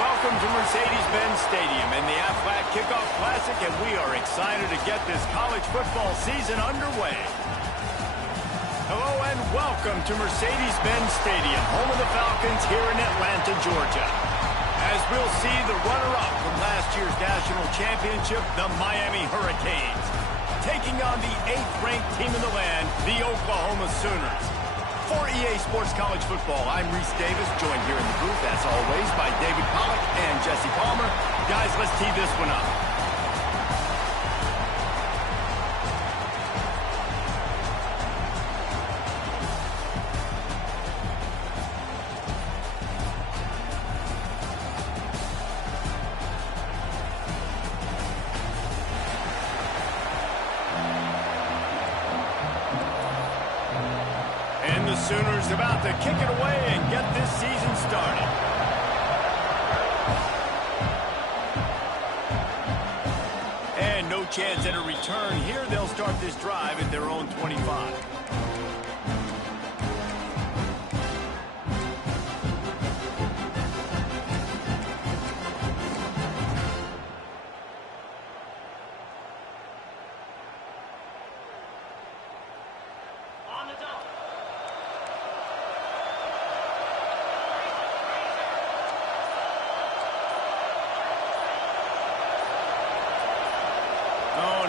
Welcome to Mercedes-Benz Stadium in the Aflac Kickoff Classic, and we are excited to get this college football season underway. Hello and welcome to Mercedes-Benz Stadium, home of the Falcons here in Atlanta, Georgia. As we'll see the runner-up from last year's national championship, the Miami Hurricanes, taking on the 8th-ranked team in the land, the Oklahoma Sooners. For EA Sports College Football, I'm Reese Davis, joined here in the booth, as always, by David Pollack and Jesse Palmer. Guys, let's tee this one up. The Sooners about to kick it away and get this season started. And no chance at a return here. They'll start this drive at their own 25.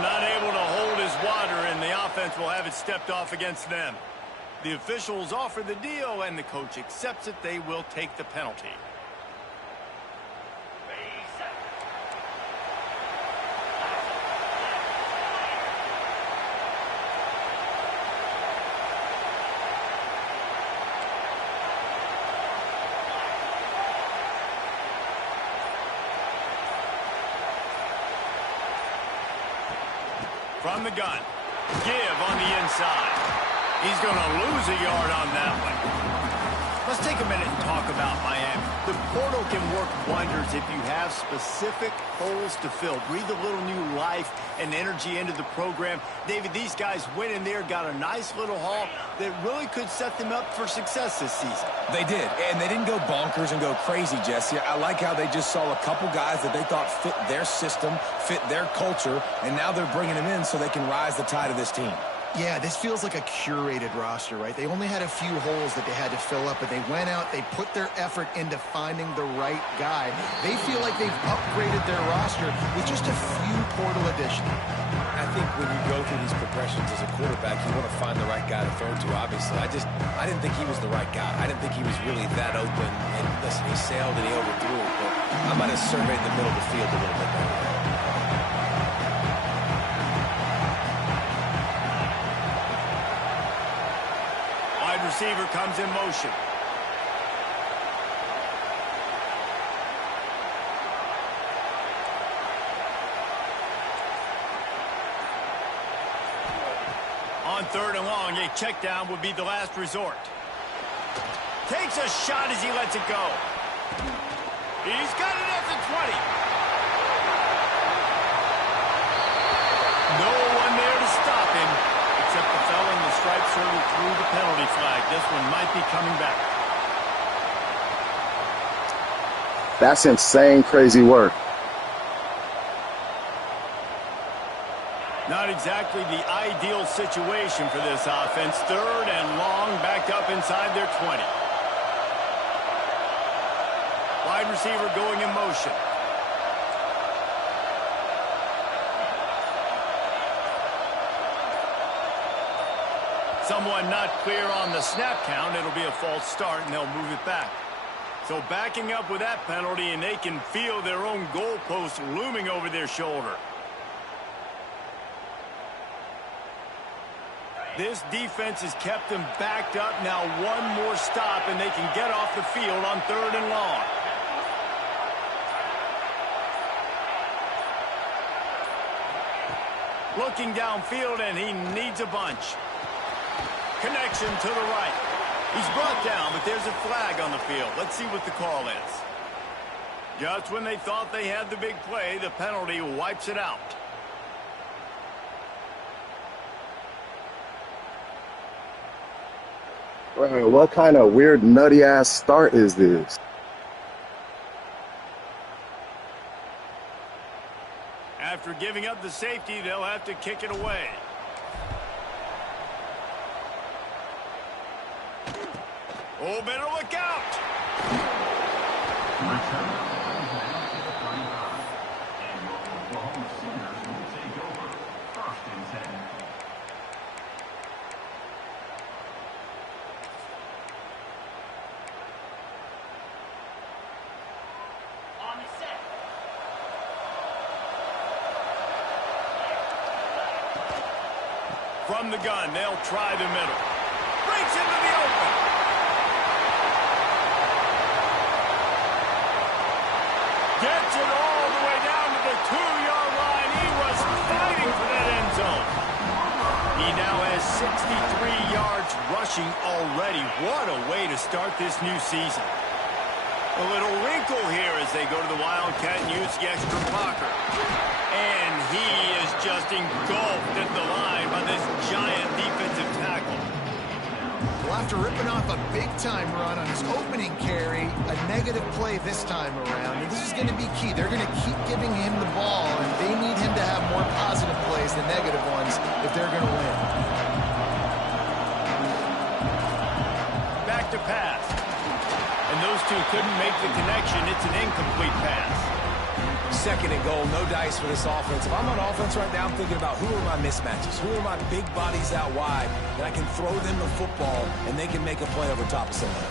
Not able to hold his water, and the offense will have it stepped off against them. The officials offer the deal, and the coach accepts it. They will take the penalty. From the gun, give on the inside. He's going to lose a yard on that one. Let's take a minute and talk about Miami. The portal can work wonders if you have specific holes to fill. Breathe a little new life and energy into the program. David, these guys went in there, got a nice little haul that really could set them up for success this season. They did, and they didn't go bonkers and go crazy, Jesse. I like how they just saw a couple guys that they thought fit their system, fit their culture, and now they're bringing them in so they can rise the tide of this team. Yeah, this feels like a curated roster, right? They only had a few holes that they had to fill up, but they went out, they put their effort into finding the right guy. They feel like they've upgraded their roster with just a few portal additions. I think when you go through these progressions as a quarterback, you want to find the right guy to throw to, obviously. I didn't think he was the right guy. I didn't think he was really that open. And listen, he sailed and he overthrew it, but I might have surveyed the middle of the field a little bit better. Receiver comes in motion. On 3rd and long, a check down would be the last resort. Takes a shot as he lets it go. He's got it at the 20. No one there to stop him. Except the fellow in the striped shirt who threw the penalty flag. This one might be coming back. That's insane, crazy work. Not exactly the ideal situation for this offense. 3rd and long, backed up inside their 20. Wide receiver going in motion. Someone not clear on the snap count. It'll be a false start, and they'll move it back. So backing up with that penalty, and they can feel their own goalpost looming over their shoulder. This defense has kept them backed up. Now one more stop, and they can get off the field on 3rd and long. Looking downfield, and he needs a bunch. Connection to the right. He's brought down, but there's a flag on the field. Let's see what the call is. Just when they thought they had the big play, the penalty wipes it out. Bro, what kind of weird, nutty-ass start is this? After giving up the safety, they'll have to kick it away. Oh, better look out! From the gun, they'll try the middle. Breaks into the open. Gets it all the way down to the 2-yard line. He was fighting for that end zone. He now has 63 yards rushing already. What a way to start this new season. A little wrinkle here as they go to the Wildcat and use the extra blocker. And he is just engulfed at the line by this giant defensive tackle. Well, after ripping off a big-time run on his opening carry, a negative play this time around. And this is going to be key. They're going to keep giving him the ball, and they need him to have more positive plays than negative ones if they're going to win. Back to pass. And those two couldn't make the connection. It's an incomplete pass. 2nd and goal, no dice for this offense. If I'm on offense right now, I'm thinking about who are my mismatches, who are my big bodies out wide that I can throw them the football and they can make a play over top of somebody.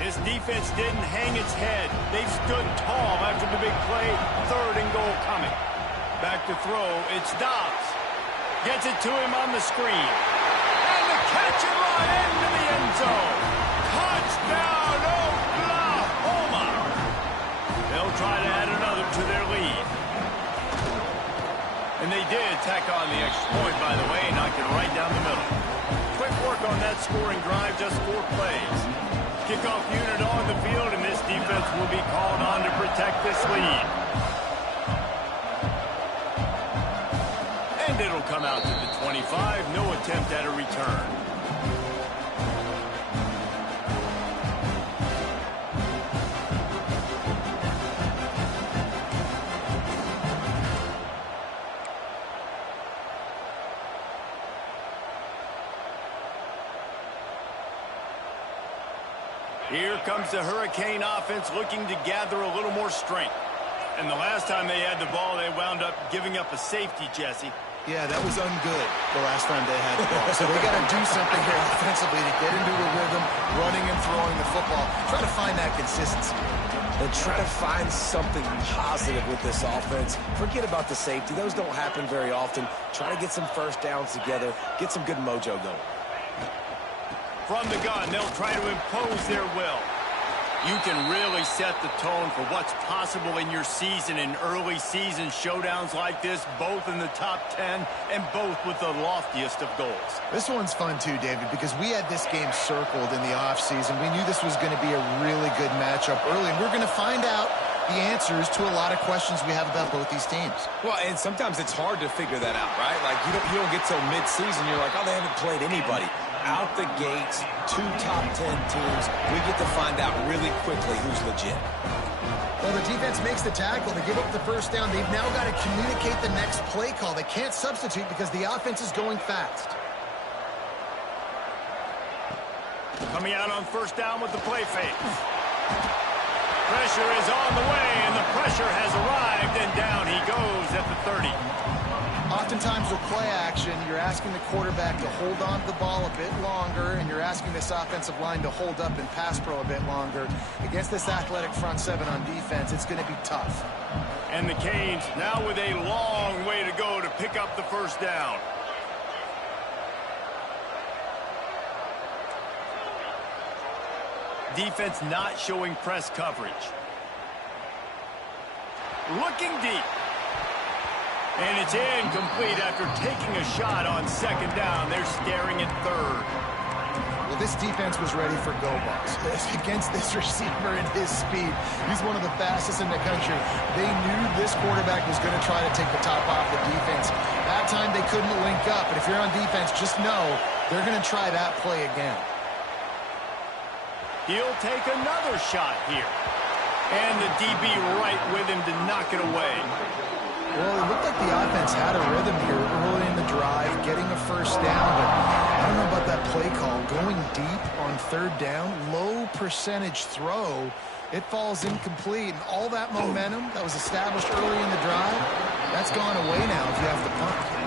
This defense didn't hang its head. They stood tall after the big play. 3rd and goal coming. Back to throw. It's Dobbs. Gets it to him on the screen. And the catch and run into the end zone. Touchdown, Oklahoma. They'll try to add another to their lead. And they did tack on the extra point, by the way, and knocked it right down the middle. Quick work on that scoring drive, just 4 plays. Kickoff unit on the field, and this defense will be called on to protect this lead. And it'll come out to the 25. No attempt at a return. Here comes the Hurricane offense looking to gather a little more strength. And the last time they had the ball, they wound up giving up a safety, Jesse. Yeah, that was ungood the last time they had the ball. So they got to do something here offensively to get into a rhythm, running and throwing the football. Try to find that consistency. And try to find something positive with this offense. Forget about the safety. Those don't happen very often. Try to get some first downs together. Get some good mojo going. From the gun, they'll try to impose their will. You can really set the tone for what's possible in your season in early season showdowns like this, both in the top 10 and both with the loftiest of goals. This one's fun too, David, because we had this game circled in the offseason. We knew this was going to be a really good matchup early, and we're going to find out the answers to a lot of questions we have about both these teams. Well, and sometimes it's hard to figure that out, right? Like, you don't get till mid-season, you're like, oh, they haven't played anybody. Out the gates, 2 top 10 teams, we get to find out really quickly who's legit. Well, the defense makes the tackle. They give up the first down. They've now got to communicate the next play call. They can't substitute because the offense is going fast. Coming out on first down with the play fake. Pressure is on the way, and the pressure pressure has arrived, and down he goes at the 30. Oftentimes with play action, you're asking the quarterback to hold on to the ball a bit longer, and you're asking this offensive line to hold up and pass pro a bit longer. Against this athletic front seven on defense, it's going to be tough. And the Canes now with a long way to go to pick up the first down. Defense not showing press coverage. Looking deep. And it's incomplete after taking a shot on second down. They're staring at third. Well, this defense was ready for go balls. Against this receiver and his speed, he's one of the fastest in the country. They knew this quarterback was going to try to take the top off the defense. That time they couldn't link up, but if you're on defense, just know they're going to try that play again. He'll take another shot here. And the DB right with him to knock it away. Well, it looked like the offense had a rhythm here early in the drive, getting a first down, but I don't know about that play call. Going deep on third down, low percentage throw, it falls incomplete, and all that momentum that was established early in the drive, that's gone away now if you have to punt.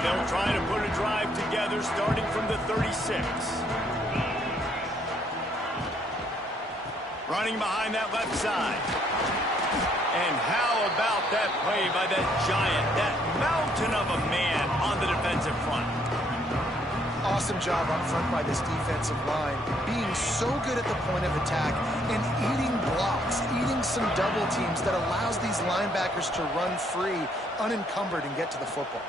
They'll try to put a drive together starting from the 36. Running behind that left side. And how about that play by that giant, that mountain of a man on the defensive front? Awesome job up front by this defensive line, being so good at the point of attack and eating blocks, eating some double teams that allows these linebackers to run free, unencumbered, and get to the football.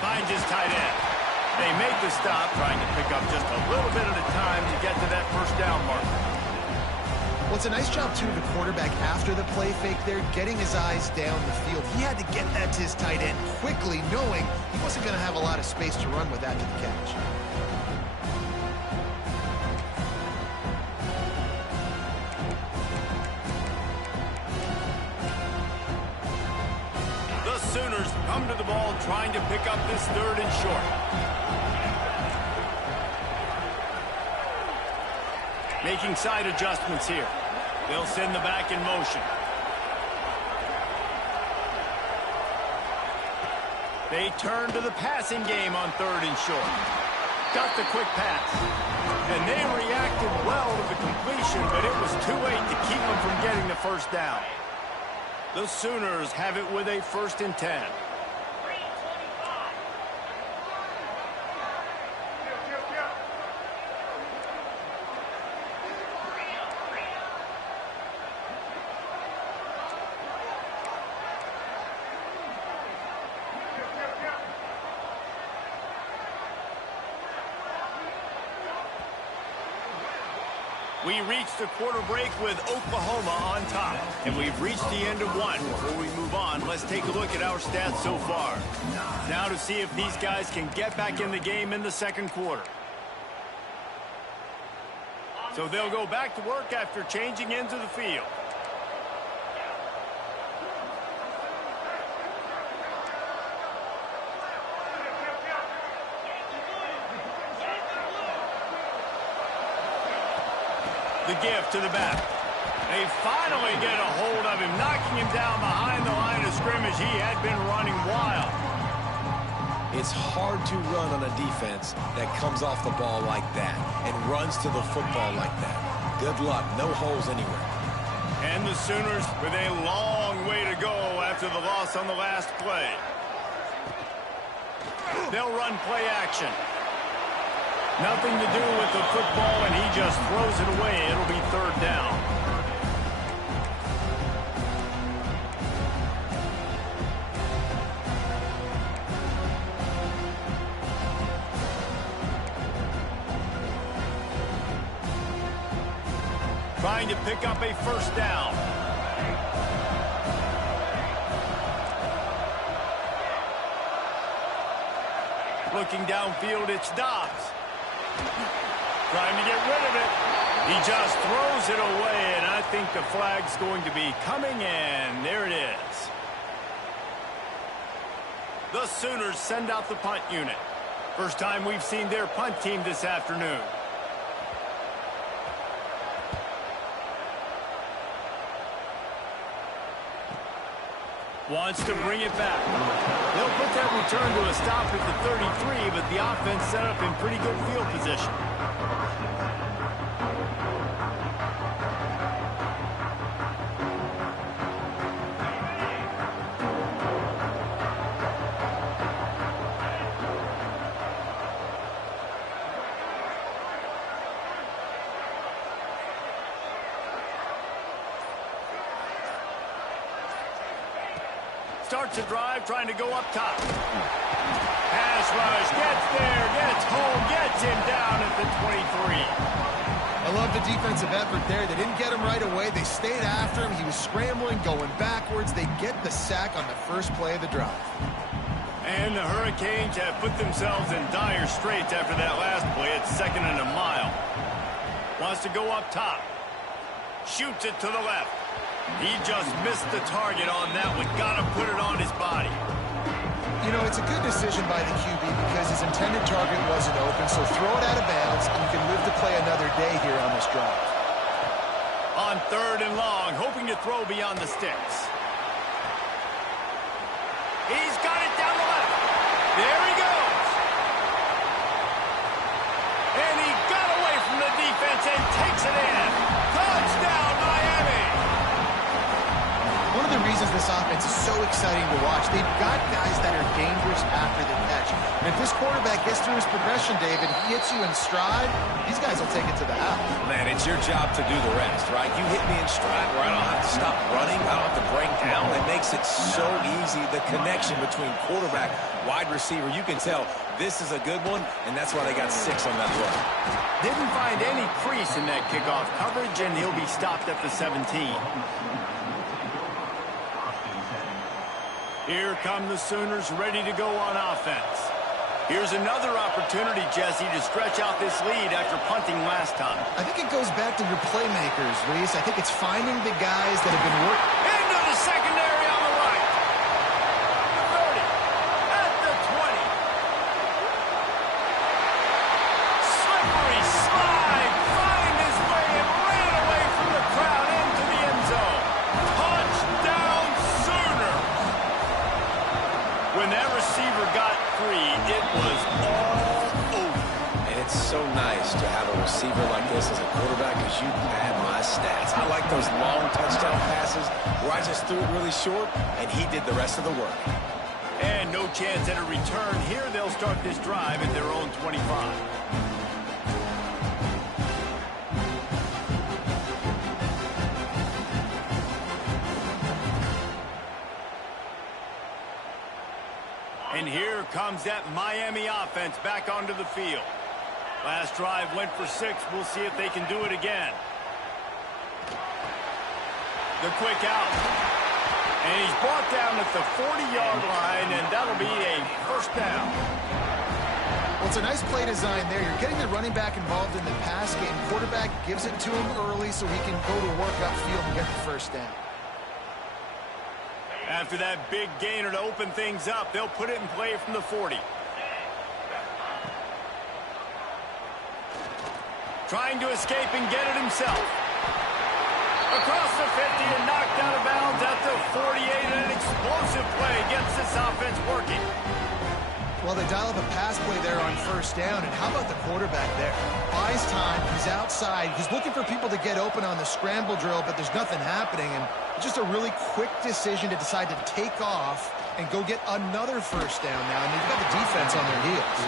Finds his tight end. They make the stop, trying to pick up just a little bit at a time to get to that first down mark. Well, it's a nice job, too, of the quarterback after the play fake there, getting his eyes down the field. He had to get that to his tight end quickly, knowing he wasn't going to have a lot of space to run with that to the catch. The Sooners come to the ball trying to pick up this third and short. Making side adjustments here. They'll send the back in motion. They turn to the passing game on third and short. Got the quick pass. And they reacted well to the completion, but it was too late to keep them from getting the first down. The Sooners have it with a 1st and 10. We reached the quarter break with Oklahoma on top, and we've reached the end of one. Before we move on, let's take a look at our stats so far. Now to see if these guys can get back in the game in the second quarter. So they'll go back to work after changing into the field. The give to the back. They finally get a hold of him, knocking him down behind the line of scrimmage. He had been running wild. It's hard to run on a defense that comes off the ball like that and runs to the football like that. Good luck. No holes anywhere. And the Sooners with a long way to go after the loss on the last play. They'll run play action. Nothing to do with the football, and he just throws it away. It'll be third down. Trying to pick up a first down. Looking downfield, it's Dobbs. Trying to get rid of it. He just throws it away, and I think the flag's going to be coming in. There it is. The Sooners send out the punt unit. First time we've seen their punt team this afternoon. Wants to bring it back. They'll put that return to a stop at the 33, but the offense set up in pretty good field position. Starts a drive, trying to go up top. Pass rush, gets there, gets home, gets him down at the 23. I love the defensive effort there. They didn't get him right away. They stayed after him. He was scrambling, going backwards. They get the sack on the first play of the drive. And the Hurricanes have put themselves in dire straits after that last play. It's 2nd and a mile. Wants to go up top. Shoots it to the left. He just missed the target on that one. Got to put it on his body. You know, it's a good decision by the QB because his intended target wasn't open, so throw it out of bounds, and you can live to play another day here on this drive. On 3rd and long, hoping to throw beyond the sticks. He's got it down the left. There he goes. And he got away from the defense and takes it in. Touchdown, Miami. One of the reasons this offense is so exciting to watch, they've got guys that are dangerous after the catch. And if this quarterback gets through his progression, David, he hits you in stride, these guys will take it to the house. Man, it's your job to do the rest, right? You hit me in stride where I don't have to stop running, I don't have to break down. It makes it so easy, the connection between quarterback, wide receiver. You can tell this is a good one, and that's why they got 6 on that run. Didn't find any crease in that kickoff coverage, and he'll be stopped at the 17. Here come the Sooners ready to go on offense. Here's another opportunity, Jesse, to stretch out this lead after punting last time. I think it goes back to your playmakers, Reese. I think it's finding the guys that have been working. Into the secondary on the right. The 30. At the 20. Slippery slide. Find his way and ran away from the crowd into the end zone. Touchdown, Sooners. When that receiver got free, it was all over. And it's so nice to have a receiver like this as a quarterback because you pad my stats. I like those long touchdown passes where I just threw it really short and he did the rest of the work. And no chance at a return here. They'll start this drive at their own 25. And here comes that Miami offense back onto the field. Last drive went for 6. We'll see if they can do it again. The quick out. And he's brought down at the 40-yard line, and that'll be a first down. Well, it's a nice play design there. You're getting the running back involved in the pass game. Quarterback gives it to him early so he can go to work upfield and get the first down. After that big gainer to open things up, they'll put it in play from the 40. Trying to escape and get it himself. Across the 50 and knocked out of bounds at the 48, and an explosive play gets this offense working. Well, they dial up a pass play there on first down, and how about the quarterback there? Buys time, he's outside, he's looking for people to get open on the scramble drill, but there's nothing happening, and just a really quick decision to decide to take off and go get another first down now, and they've got the defense on their heels.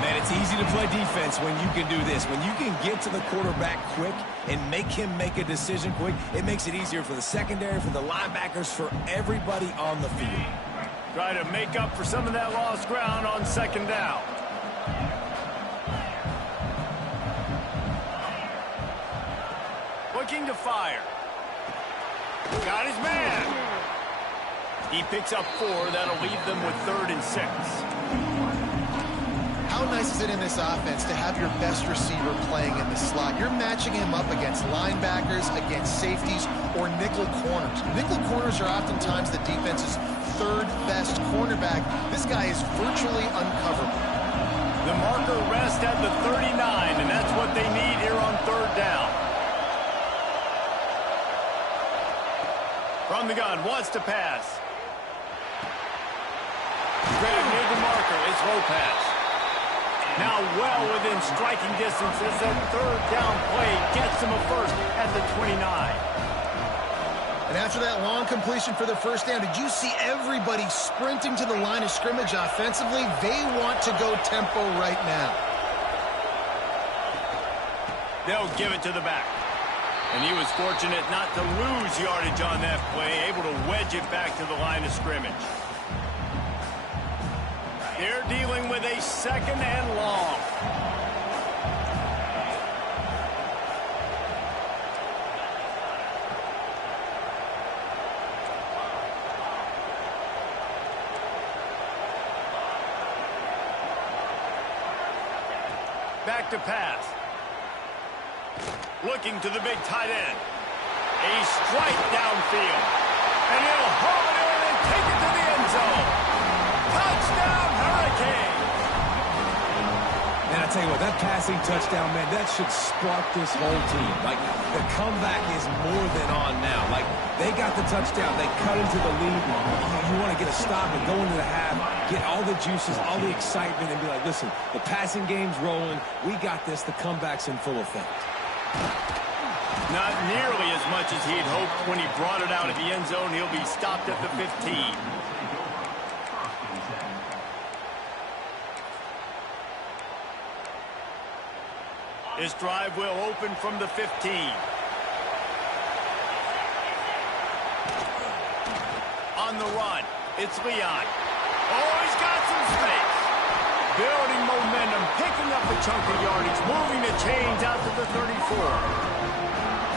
Man, it's easy to play defense when you can do this. When you can get to the quarterback quick and make him make a decision quick, it makes it easier for the secondary, for the linebackers, for everybody on the field. Try to make up for some of that lost ground on second down. Looking to fire. Got his man. He picks up 4. That'll leave them with 3rd and 6. How nice is it in this offense to have your best receiver playing in the slot? You're matching him up against linebackers, against safeties, or nickel corners. Nickel corners are oftentimes the defense's 3rd best cornerback. This guy is virtually uncoverable. The marker rests at the 39, and that's what they need here on 3rd down. From the gun, wants to pass. Grab near the marker. It's Lopez. Now well within striking distance as that third down play gets him a first at the 29. And after that long completion for the first down, did you see everybody sprinting to the line of scrimmage offensively? They want to go tempo right now. They'll give it to the back. And he was fortunate not to lose yardage on that play, able to wedge it back to the line of scrimmage. They're dealing with a second and long. Back to pass. Looking to the big tight end. A strike downfield. And he'll haul it in and take it to the end zone. Touchdown, Hurricane! Man, I tell you what, that passing touchdown, man, that should spark this whole team. Like, the comeback is more than on now. Like, they got the touchdown. They cut into the lead. You want to get a stop and go into the half, get all the juices, all the excitement, and be like, listen, the passing game's rolling. We got this. The comeback's in full effect. Not nearly as much as he had hoped when he brought it out of the end zone. He'll be stopped at the 15. This drive will open from the 15. On the run, it's Leon. Oh, he's got some space. Building momentum, picking up a chunk of yardage, moving the chains out to the 34.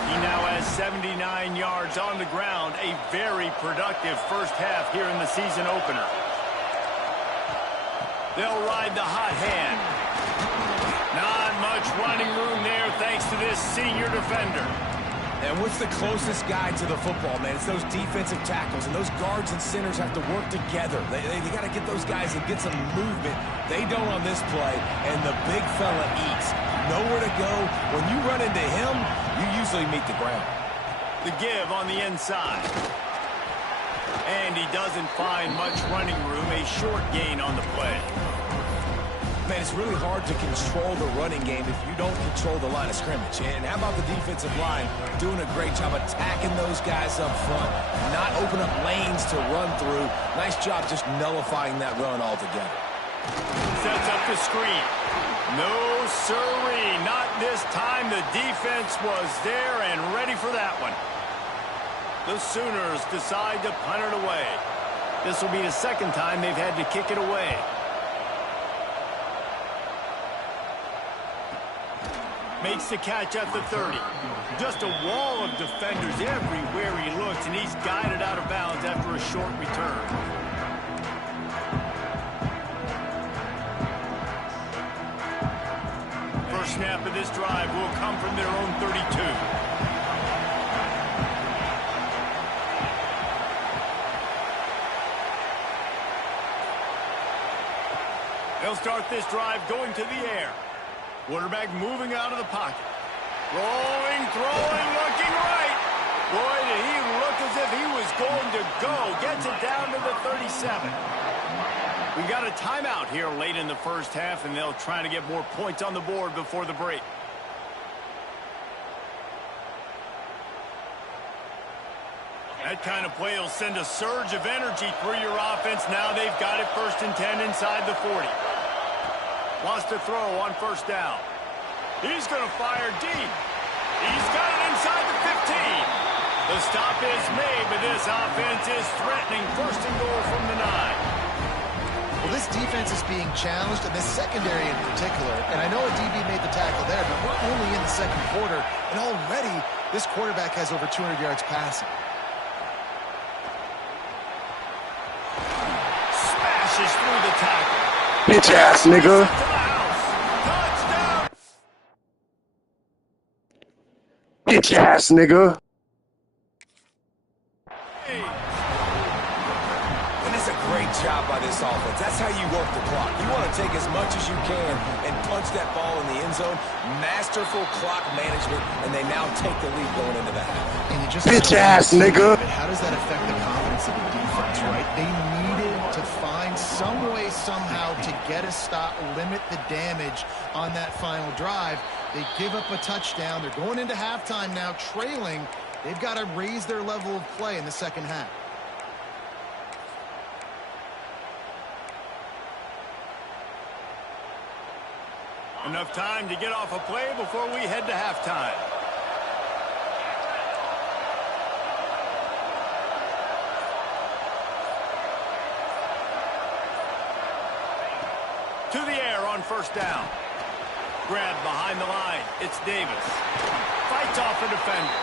He now has 79 yards on the ground, a very productive first half here in the season opener. They'll ride the hot hand. Not much running room there thanks to this senior defender. And what's the closest guy to the football, man? It's those defensive tackles, and those guards and centers have to work together. They got to get those guys and get some movement. They don't on this play, and the big fella eats. Nowhere to go. When you run into him, you usually meet the ground. The give on the inside. And he doesn't find much running room, a short gain on the play. Man, it's really hard to control the running game if you don't control the line of scrimmage. And how about the defensive line doing a great job attacking those guys up front, not open up lanes to run through. Nice job just nullifying that run altogether. Sets up the screen. No siree, not this time. The defense was there and ready for that one. The Sooners decide to punt it away. This will be the second time they've had to kick it away. Makes the catch at the 30. Just a wall of defenders everywhere he looks, and he's guided out of bounds after a short return. First snap of this drive will come from their own 32. They'll start this drive going to the air. Quarterback moving out of the pocket. Rolling, throwing, looking right. Boy, did he look as if he was going to go. Gets it down to the 37. We got a timeout here late in the first half, and they'll try to get more points on the board before the break. That kind of play will send a surge of energy through your offense. Now they've got it 1st and 10 inside the 40. Wants to throw on first down. He's going to fire deep. He's got it inside the 15. The stop is made, but this offense is threatening 1st and goal from the 9. Well, this defense is being challenged, and this secondary in particular. And I know a DB made the tackle there, but we're only in the second quarter, and already this quarterback has over 200 yards passing. Smashes through the tackle. Bitch ass nigga. Bitch ass nigga. And it's a great job by this this offense. That's how you work the clock. You want to take as much as you can and punch that ball in the end zone. Masterful clock management, and they now take the lead going into the half. And it just Bitch ass nigga. How does that affect the confidence of the defense, right? They needed to find some way, somehow, to get a stop, limit the damage on that final drive. They give up a touchdown. They're going into halftime now, trailing. They've got to raise their level of play in the second half. Enough time to get off a play before we head to halftime. To the air on first down. Grabbed behind the line. It's Davis. Fights off a defender.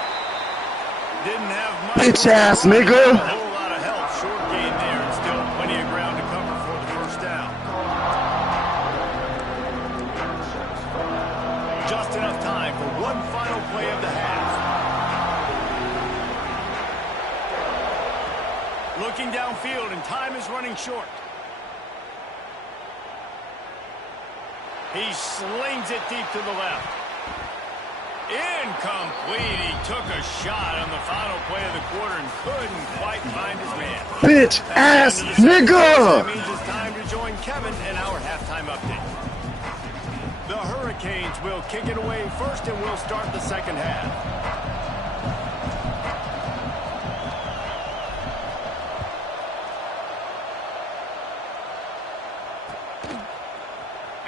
Didn't have much. Bitch ass nigga. A whole lot of help. Short gain there and still plenty of ground to cover for the first down. Just enough time for one final play of the half. Looking downfield and time is running short. He slings it deep to the left. Incomplete. He took a shot on the final play of the quarter and couldn't quite find his man. Bitch ass nigga. That means it's time to join Kevin in our halftime update. The Hurricanes will kick it away first and will start the second half.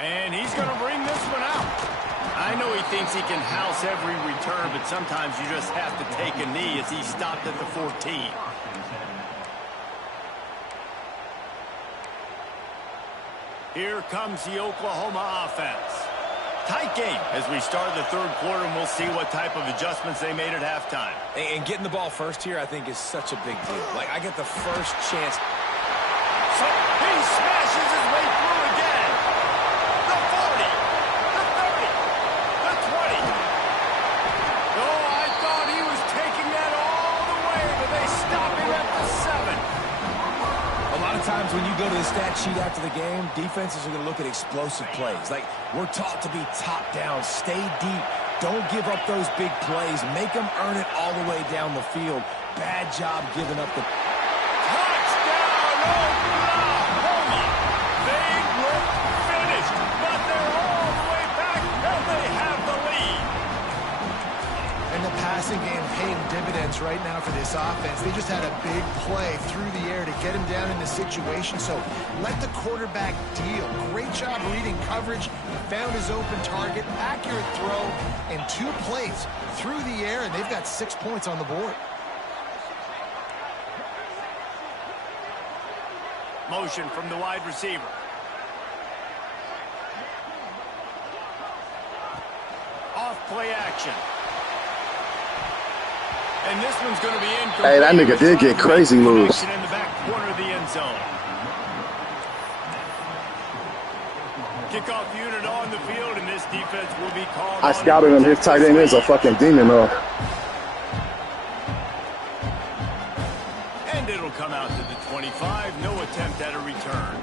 And he's going to bring this one out. I know he thinks he can house every return, but sometimes you just have to take a knee as he stopped at the 14. Here comes the Oklahoma offense. Tight game as we start the third quarter, and we'll see what type of adjustments they made at halftime. And getting the ball first here, I think, is such a big deal. Like, I get the first chance. So he smashes his way through again. The 40, the 30, the 20. Oh, I thought he was taking that all the way, but they stop him at the 7. A lot of times when you go to the stat sheet after the game, defenses are going to look at explosive plays. Like, we're taught to be top down, stay deep, don't give up those big plays, make them earn it all the way down the field. Bad job giving up the... Touchdown, Oklahoma! They look finished, but they're all the way back, and they have the lead. And the passing game paying dividends right now for this offense. They just had a big play through the air to get him down in the situation. So let the quarterback deal. Great job reading coverage. Found his open target. Accurate throw. And 2 plays through the air, and they've got 6 points on the board. Motion from the wide receiver. Off play action. And this one's going to be incomplete. Hey, that nigga did get crazy moves. In the back corner of the end zone. Kickoff unit on the field, and this defense will be called. I scouted him. His tight end is a fucking demon, though. And it'll come out to the 25. No attempt at a return.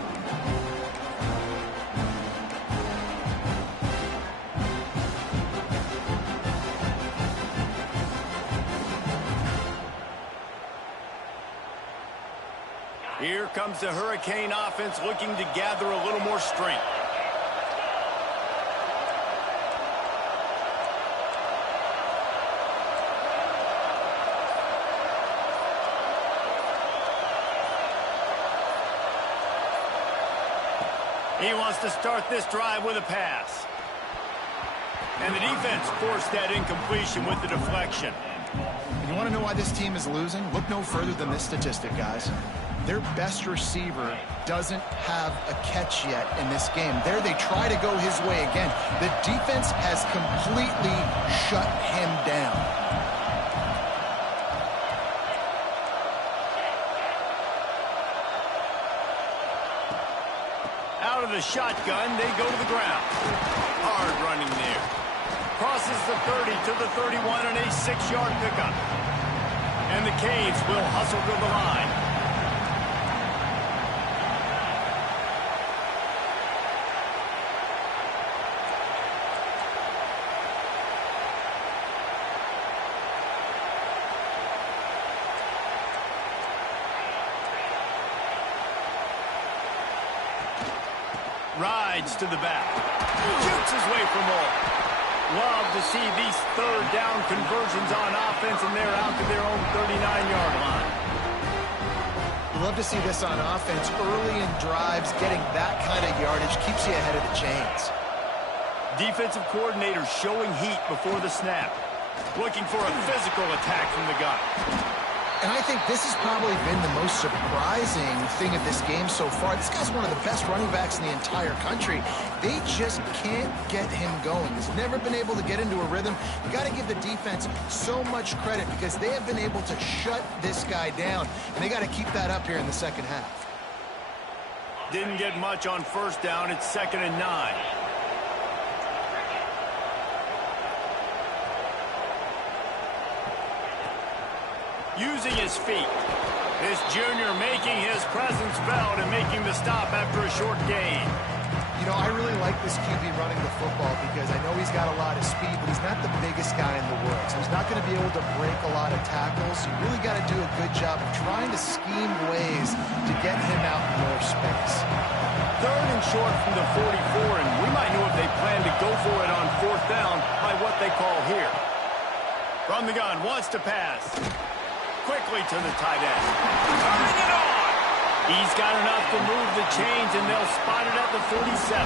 Here comes the Hurricane offense looking to gather a little more strength. He wants to start this drive with a pass. And the defense forced that incompletion with the deflection. You want to know why this team is losing? Look no further than this statistic, guys. Their best receiver doesn't have a catch yet in this game. There they try to go his way again. The defense has completely shut him down. Out of the shotgun, they go to the ground. Hard running there. Crosses the 30 to the 31 and a 6-yard pickup. And the Canes will hustle to the line. Rides to the back. Shoots his way for more. Love to see these third down conversions on offense, and they're out to their own 39-yard line. Love to see this on offense. Early in drives, getting that kind of yardage keeps you ahead of the chains. Defensive coordinator showing heat before the snap. Looking for a physical attack from the gun. And I think this has probably been the most surprising thing of this game so far. This guy's one of the best running backs in the entire country. They just can't get him going. He's never been able to get into a rhythm. You got to give the defense so much credit because they have been able to shut this guy down. And they got to keep that up here in the second half. Didn't get much on first down. It's 2nd and 9. Using his feet. This junior making his presence felt and making the stop after a short gain. You know, I really like this QB running the football because I know he's got a lot of speed, but he's not the biggest guy in the world. So he's not going to be able to break a lot of tackles. You really got to do a good job of trying to scheme ways to get him out in more space. 3rd and short from the 44, and we might know if they plan to go for it on 4th down by what they call here. From the gun, wants to pass. Quickly to the tight end. Turning it on! He's got enough to move the chains, and they'll spot it at the 47.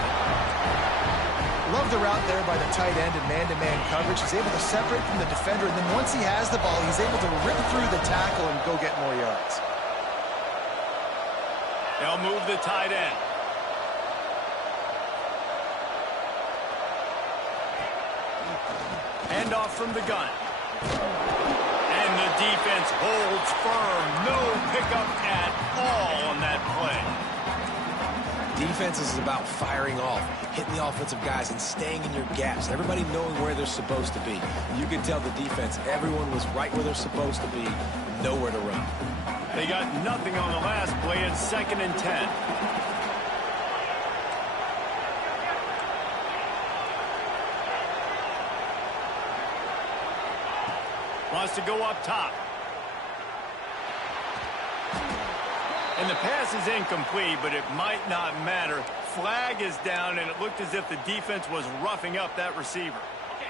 Love the route there by the tight end in man-to-man coverage. He's able to separate from the defender, and then once he has the ball, he's able to rip through the tackle and go get more yards. They'll move the tight end. Handoff from the gun. And the defense holds firm. No pickup at all on that play. Defense is about firing off, hitting the offensive guys, and staying in your gaps. Everybody knowing where they're supposed to be. You can tell the defense, everyone was right where they're supposed to be, nowhere to run. They got nothing on the last play. It's 2nd and 10. Wants to go up top. And the pass is incomplete, but it might not matter. Flag is down, and it looked as if the defense was roughing up that receiver.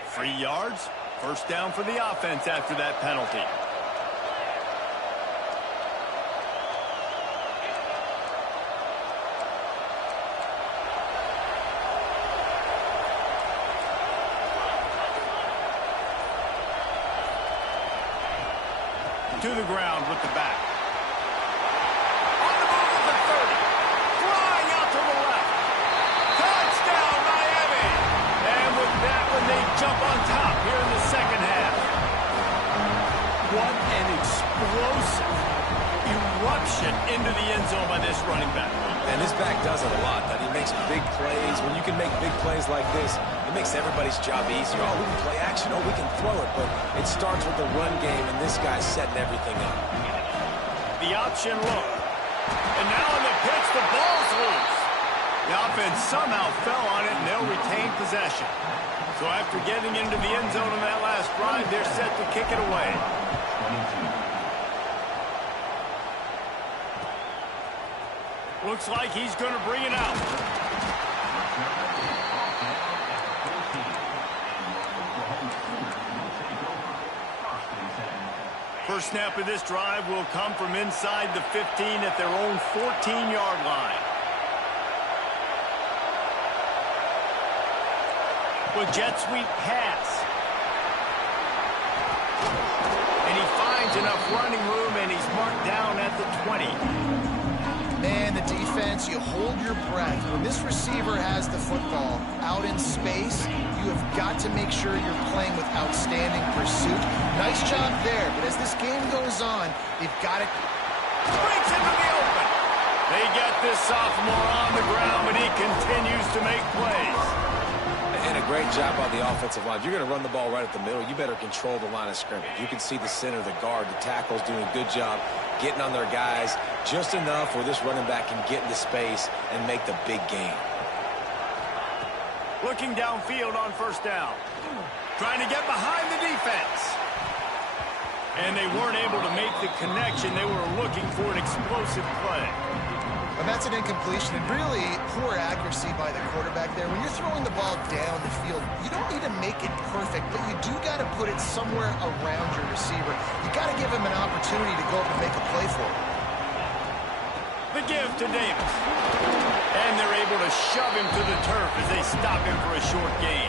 3 yards, 1st down for the offense after that penalty. To the ground with the back. On the move at the 30. Flying out to the left. Touchdown, Miami. And with that one, they jump on top here in the second half. What an explosive eruption into the end zone by this running back. And this back does it a lot. That he makes big plays. When you can make big plays like this, it makes everybody's job easier. Oh, we can play action. Oh, we can throw it. But it starts with the run game, and this guy's setting everything up. The option look. And now in the pitch, the ball's loose. The offense somehow fell on it, and they'll retain possession. So after getting into the end zone on that last drive, they're set to kick it away. Looks like he's going to bring it out. First snap of this drive will come from inside the 15 at their own 14-yard line. With jet sweep pass. And he finds enough running room, and he's marked down at the 20. Man, the defense, you hold your breath. When this receiver has the football out in space, you have got to make sure you're playing with outstanding pursuit. Nice job there, but as this game goes on, they've got to... Breaks into the open. They get this sophomore on the ground, but he continues to make plays. And a great job on the offensive line. If you're going to run the ball right at the middle, you better control the line of scrimmage. You can see the center, the guard, the tackles doing a good job getting on their guys just enough where this running back can get into space and make the big game. Looking downfield on first down. Trying to get behind the defense. And they weren't able to make the connection. They were looking for an explosive play. And that's an incompletion, and really poor accuracy by the quarterback there. When you're throwing the ball down the field, you don't need to make it perfect, but you do got to put it somewhere around your receiver. You got to give him an opportunity to go up and make a play for it. The give to Davis. And they're able to shove him to the turf as they stop him for a short gain.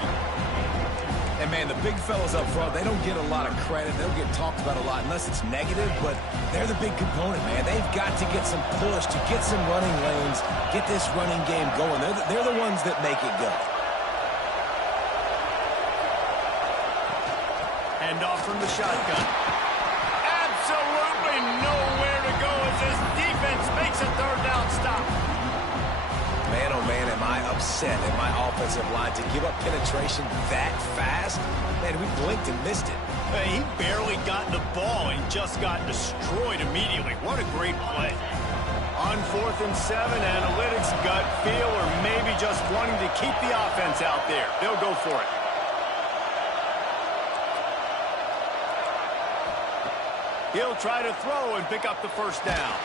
And, man, the big fellas up front, they don't get a lot of credit. They don't get talked about a lot unless it's negative, but they're the big component, man. They've got to get some push, to get some running lanes, get this running game going. They're the ones that make it go. Hand off from the shotgun. Absolutely nowhere to go as this defense makes a third down stop. Man, oh man, am I upset at my offensive line to give up penetration that fast? Man, we blinked and missed it. He barely got the ball and just got destroyed immediately. What a great play. On 4th and 7, analytics, gut feel, or maybe just wanting to keep the offense out there. They'll go for it. He'll try to throw and pick up the first down.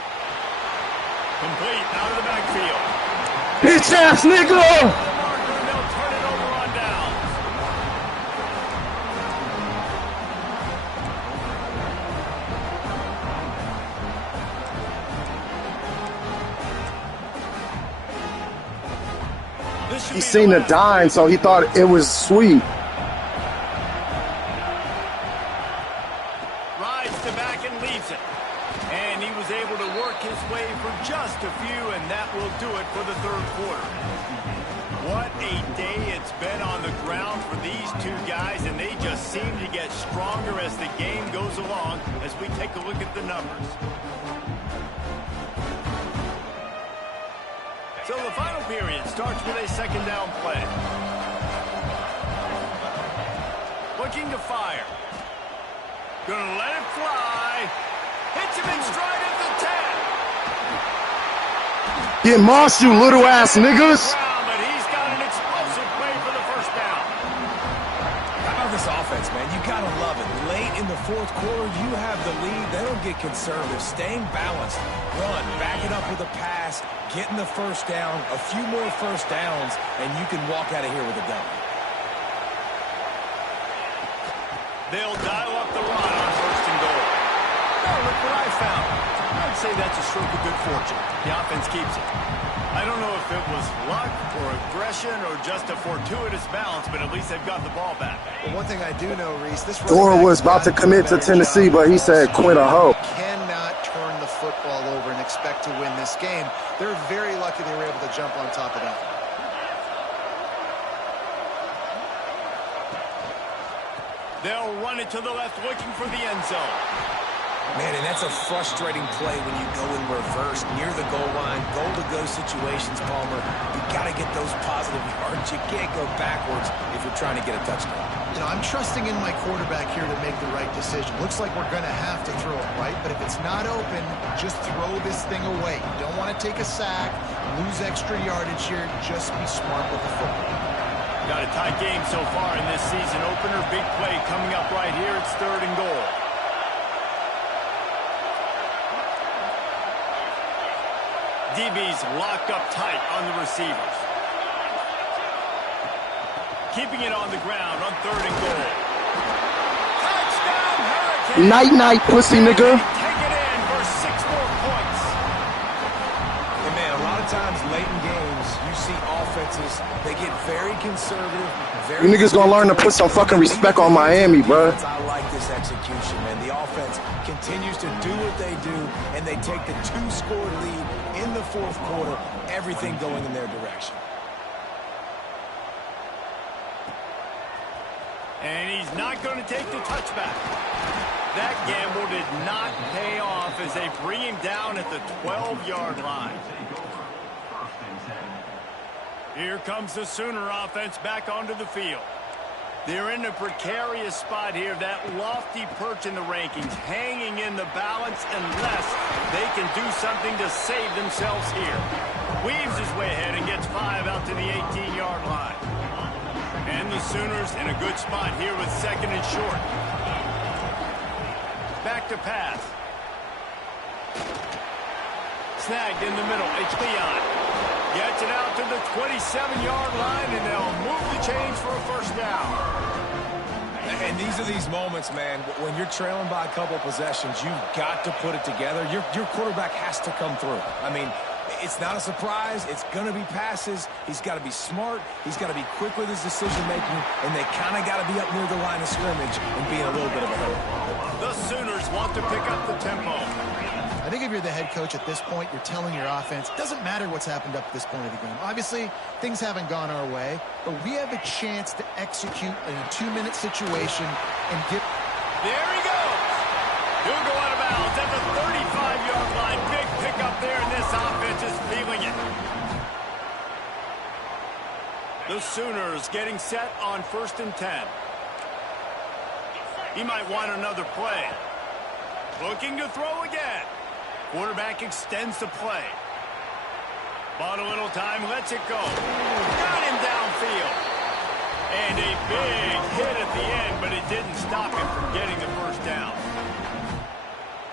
Complete out of the backfield. Bitch ass nigga! They'll turn it over on downs. He seen the dime, so he thought it was sweet. Rides to back and leaves it. And he was able to work his way for just a few, and that will do it for the third quarter. What a day it's been on the ground for these two guys, and they just seem to get stronger as the game goes along as we take a look at the numbers. So the final period starts with a second down play. Looking to fire. Gonna let it fly. Hits him in stride at the 10. Get mossed, you little ass niggas! But he's got an explosive play for the first down. How about this offense, man? You got to love it. Late in the fourth quarter, you have the lead. They don't get conservative. Staying balanced. Run, back it up with a pass, getting the first down, a few more first downs, and you can walk out of here with a W. They'll dial up the run on first and goal. Oh, look what I found. I'd say that's a stroke of good fortune. The offense keeps it. I don't know if it was luck or aggression or just a fortuitous balance, but at least they've got the ball back. Well, one thing I do know, Reese, this Thor was about to commit to Tennessee, but he said, quit a hoe. Cannot turn the football over and expect to win this game. They're very lucky they were able to jump on top of that. They'll run it to the left, looking for the end zone. Man, and that's a frustrating play when you go in reverse near the goal line, goal-to-go situations, Palmer. You got to get those positive yards. You can't go backwards if you're trying to get a touchdown. You know, I'm trusting in my quarterback here to make the right decision. Looks like we're going to have to throw it, right? But if it's not open, just throw this thing away. You don't want to take a sack, lose extra yardage here. Just be smart with the football. Got a tight game so far in this season opener. Big play coming up right here. It's third and goal. DB's locked up tight on the receivers. Keeping it on the ground on third and goal. Touchdown, Hurricane! Night-night, pussy nigga. Take it in for 6 more points. And, man, a lot of times late in games, you see offenses, they get very conservative. You niggas gonna learn to put some fucking respect on Miami, bro. I like this execution, man. The offense continues to do what they do, and they take the 2-score lead in the fourth quarter, everything going in their direction. And he's not going to take the touchback. That gamble did not pay off as they bring him down at the 12-yard line. Here comes the Sooner offense back onto the field. They're in a precarious spot here, that lofty perch in the rankings, hanging in the balance unless they can do something to save themselves here. Weaves his way ahead and gets 5 out to the 18-yard line. And the Sooners in a good spot here with second and short. Back to pass. snagged in the middle. It's Leon. Gets it out to the 27-yard line, and they'll move the chains for a first down. And these are these moments, man, when you're trailing by a couple possessions, you've got to put it together. Your quarterback has to come through. I mean, it's not a surprise. It's going to be passes. He's got to be smart. He's got to be quick with his decision-making, and they kind of got to be up near the line of scrimmage and be in a little bit of a hurry. The Sooners want to pick up the tempo. I think if you're the head coach at this point, you're telling your offense, it doesn't matter what's happened up to this point of the game. Obviously, things haven't gone our way, but we have a chance to execute in a 2-minute situation and get... There he goes. He'll go out of bounds at the 35-yard line. Big pickup there, and this offense is feeling it. The Sooners getting set on 1st and 10. He might want another play. Looking to throw again. Quarterback extends the play. Bought a little time, lets it go. Got him downfield. And a big hit at the end, but it didn't stop him from getting the first down.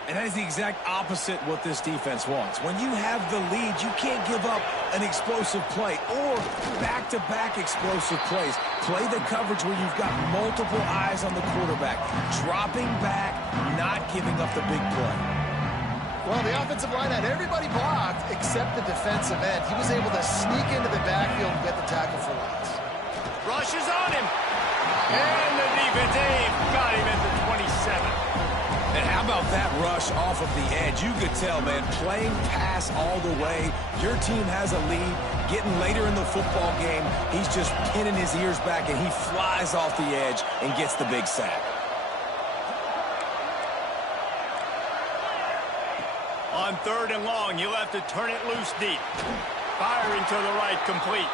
And that is the exact opposite what this defense wants. When you have the lead, you can't give up an explosive play or back-to-back explosive plays. Play the coverage where you've got multiple eyes on the quarterback, dropping back, not giving up the big play. Well, the offensive line had everybody blocked except the defensive end. He was able to sneak into the backfield and get the tackle for loss. Rush is on him. And the defense got him at the 27. And how about that rush off of the edge? You could tell, man, playing pass all the way. Your team has a lead. Getting later in the football game, he's just pinning his ears back, and he flies off the edge and gets the big sack. On 3rd and long, he'll have to turn it loose deep. Firing to the right, complete.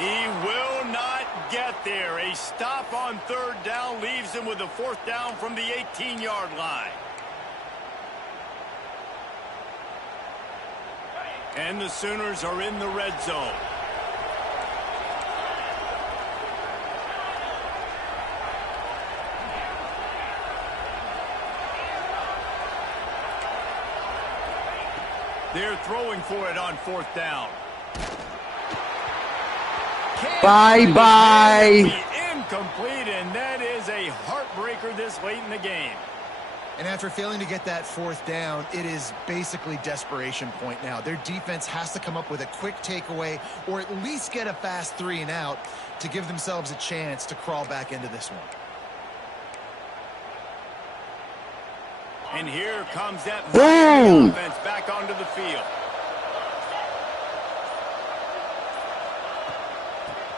He will not get there. A stop on 3rd down leaves him with a 4th down from the 18-yard line. And the Sooners are in the red zone. They're throwing for it on 4th down. Bye-bye. Incomplete, and that is a heartbreaker this late in the game. And after failing to get that 4th down, it is basically desperation point now. Their defense has to come up with a quick takeaway or at least get a fast 3 and out to give themselves a chance to crawl back into this one. And here comes that boom offense back onto the field.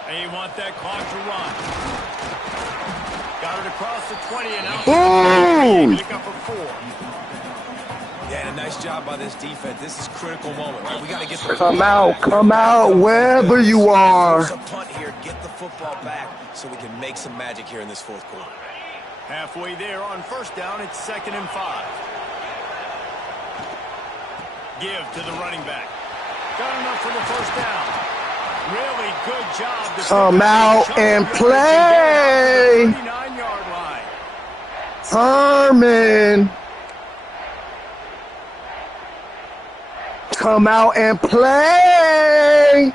And you want that clock to run. Got it across the 20 and out. boom. Pick up a 4. Yeah, and a nice job by this defense. This is a critical moment, right? We got to get the Come out, wherever you are. Force a punt here, get the football back so we can make some magic here in this 4th quarter. Halfway there on 1st down, it's 2nd and 5. Give to the running back. Got enough for the 1st down. Really good job. Come out and play. 39-yard line. Herman. Come out and play.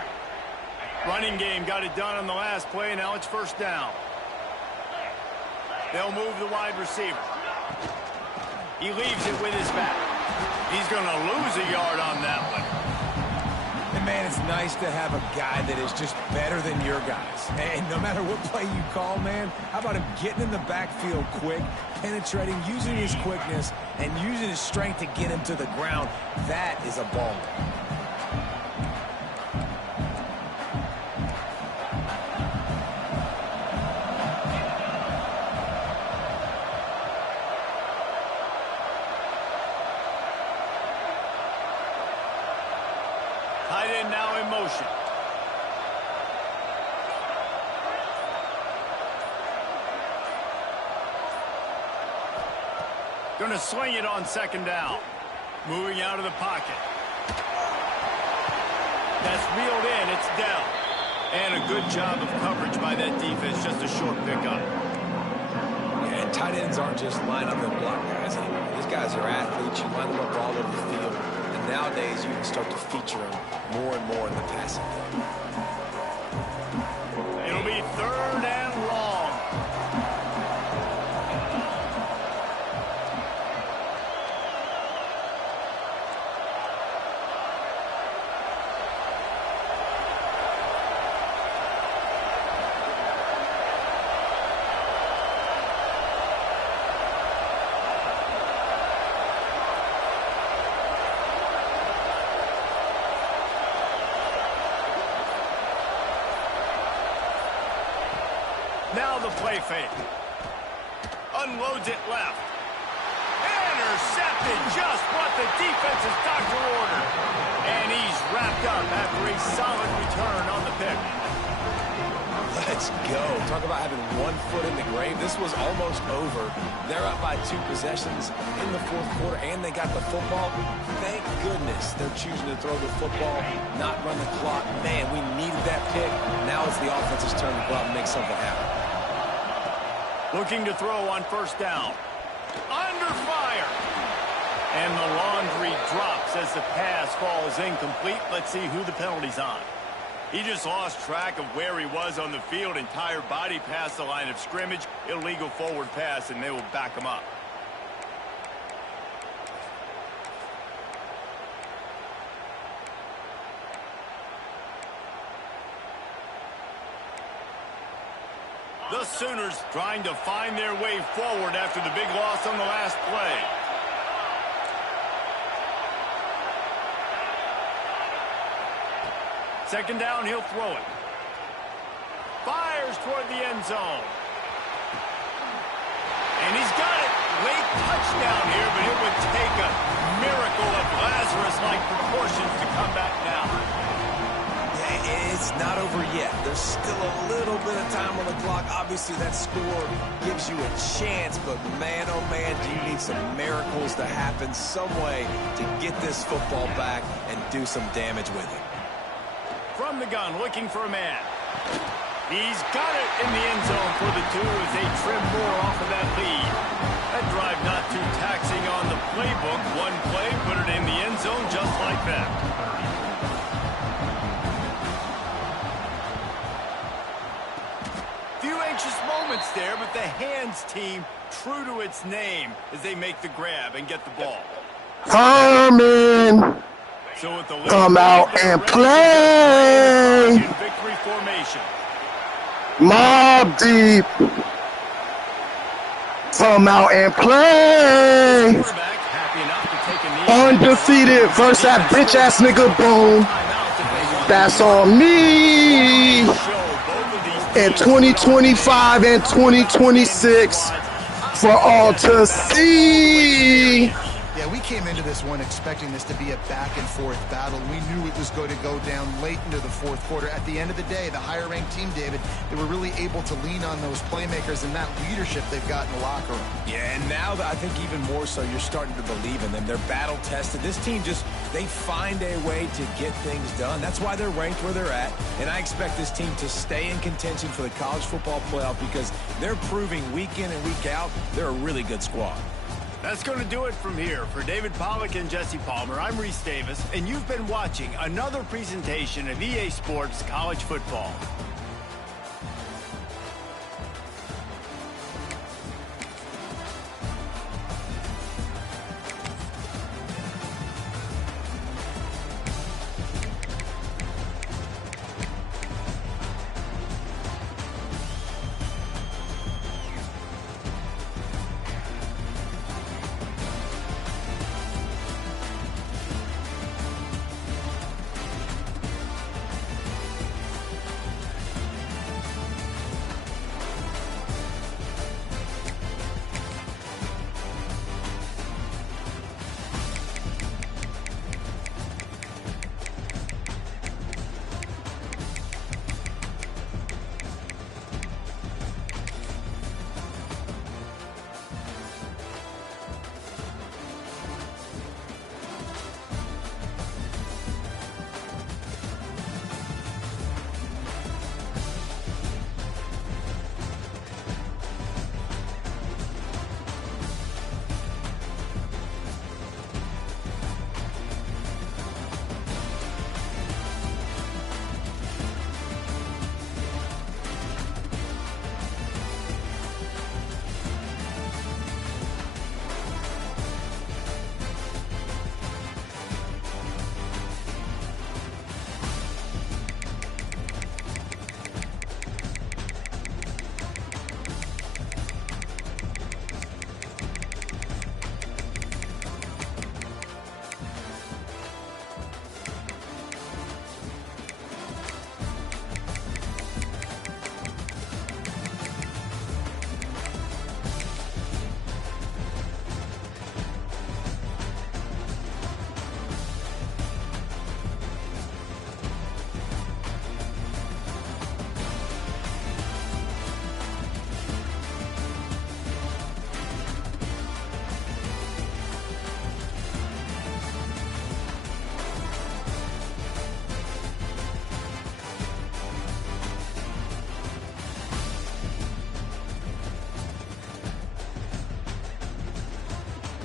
Running game got it done on the last play. Now it's 1st down. They'll move the wide receiver. He leaves it with his back. He's going to lose a yard on that one. And, man, it's nice to have a guy that is just better than your guys. And no matter what play you call, man, how about him getting in the backfield quick, penetrating, using his quickness, and using his strength to get him to the ground. That is a ball. Tight end now in motion. Going to swing it on 2nd down. Moving out of the pocket. That's reeled in. It's down. And a good job of coverage by that defense. Just a short pickup. Yeah, and tight ends aren't just line up and block guys anymore. These guys are athletes. You line them up all over the field, and nowadays you can start to feature him more and more in the passing game. It'll be 3rd and long. Now the play fake. Unloads it left. Intercepted, just what the defense's doctor ordered. And he's wrapped up after a solid return on the pick. Let's go. Talk about having 1 foot in the grave. This was almost over. They're up by 2 possessions in the 4th quarter, and they got the football. Thank goodness they're choosing to throw the football, not run the clock. Man, we needed that pick. Now it's the offense's turn to go out and make something happen. Looking to throw on 1st down. Under fire. And the laundry drops as the pass falls incomplete. Let's see who the penalty's on. He just lost track of where he was on the field. Entire body past the line of scrimmage. Illegal forward pass, and they will back him up. The Sooners trying to find their way forward after the big loss on the last play. Second down, he'll throw it. Fires toward the end zone. And he's got it. Late touchdown here, but it would take a miracle of Lazarus-like proportions to come back now. It's not over yet. There's still a little bit of time on the clock. Obviously, that score gives you a chance, but man, oh man, do you need some miracles to happen some way to get this football back and do some damage with it. From the gun, looking for a man. He's got it in the end zone for the 2 as they trim more off of that lead. That drive not too taxing on the playbook. 1 play, put it in the end zone just like that. Anxious moments there, but the hands team true to its name as they make the grab and get the ball. Herman, So with the come out and play. Victory formation. Mob deep. Come out and play. Quarterback happy enough to take a knee. Undefeated versus that bitch ass nigga Boone. That's on me. In 2025 and 2026 for all to see. Yeah, we came into this one expecting this to be a back-and-forth battle. We knew it was going to go down late into the 4th quarter. At the end of the day, the higher-ranked team, David, they were really able to lean on those playmakers and that leadership they've got in the locker room. Yeah, and now I think even more so, you're starting to believe in them. They're battle-tested. This team they find a way to get things done. That's why they're ranked where they're at, and I expect this team to stay in contention for the college football playoff because they're proving week in and week out they're a really good squad. That's going to do it from here. For David Pollack and Jesse Palmer, I'm Reese Davis, and you've been watching another presentation of EA Sports College Football.